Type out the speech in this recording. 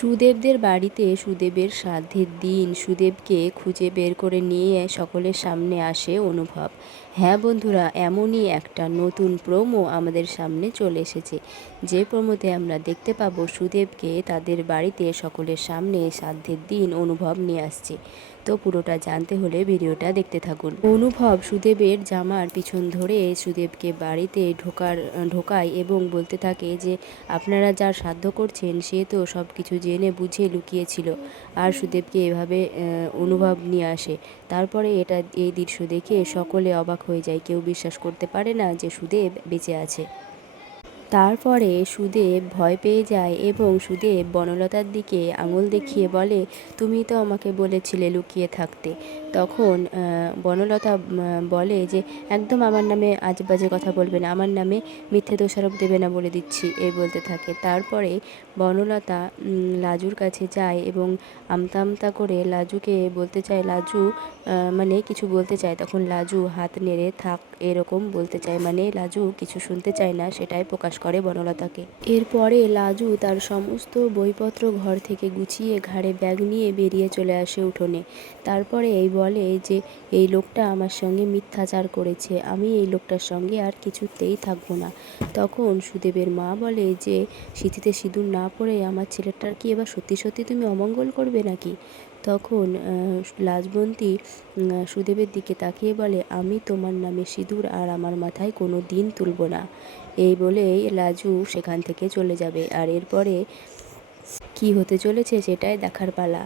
সুদেবদের বাড়িতে সুদেবের শ্রাদ্ধের দিন সুদেবকে খুঁজে বের করে নিয়ে সকলের সামনে আসে অনুভব। হ্যাঁ বন্ধুরা, এমনই একটা নতুন প্রোমো আমাদের সামনে চলে এসেছে, যে প্রোমোতে আমরা দেখতে পাবো সুদেবকে তাদের বাড়িতে সকলের সামনে শ্রাদ্ধের দিন অনুভব নিয়ে আসছে। তো পুরোটা জানতে হলে ভিডিওটা দেখতে থাকুন। অনুভব সুদেবের জামার পিছন ধরে সুদেবকে বাড়িতে ঢোকায় এবং বলতে থাকে যে আপনারা যার শ্রাদ্ধ করছেন সে তো সব কিছু জেনে বুঝে লুকিয়েছিল, আর সুদেবকে এভাবে অনুভব নিয়ে আসে। তারপরে এই দৃশ্য দেখে সকলে অবাক হয়ে যায়, কেউ বিশ্বাস করতে পারে না যে সুদেব বেঁচে আছে। তারপরে সুদেব ভয় পেয়ে যায় এবং সুদেব বনলতার দিকে আঙুল দেখিয়ে বলে, তুমি তো আমাকে বলেছিলে লুকিয়ে থাকতে। তখন বনলতা বলে যে একদম আমার নামে আজেবাজে কথা বলবে না, আমার নামে মিথ্যে দোষারোপ দেবে না বলে দিচ্ছি, এই বলতে থাকে। তারপরে বনলতা লাজুর কাছে যায় এবং আমতা আমতা করে লাজুকে বলতে চায়, লাজু মানে কিছু বলতে চায়। তখন লাজু হাত নেড়ে থাক এরকম বলতে চায়, মানে লাজু কিছু শুনতে চায় না, সেটাই প্রকাশ করে বনলতাকে। এরপরে লাজু তার সমস্ত বইপত্র ঘর থেকে গুছিয়ে ঘাড়ে ব্যাগ নিয়ে বেরিয়ে চলে আসে উঠোনে। তারপরে এই বলে যে এই লোকটা আমার সঙ্গে মিথ্যাচার করেছে, আমি এই লোকটার সঙ্গে আর কিছুতেই থাকবো না। তখন সুদেবের মা বলে যে সিঁথিতে সিঁদুর না পরে আমার ছেলেটার কি এবার সত্যি সত্যি তুমি অমঙ্গল করবে নাকি? তখন লাজবন্তী সুদেবের দিকে তাকিয়ে বলে, আমি তোমার নামে সিঁদুর আর আমার মাথায় কোনো দিন তুলব না। এই বলেই লাজু সেখান থেকে চলে যাবে। আর এরপরে কি হতে চলেছে সেটাই দেখার পালা।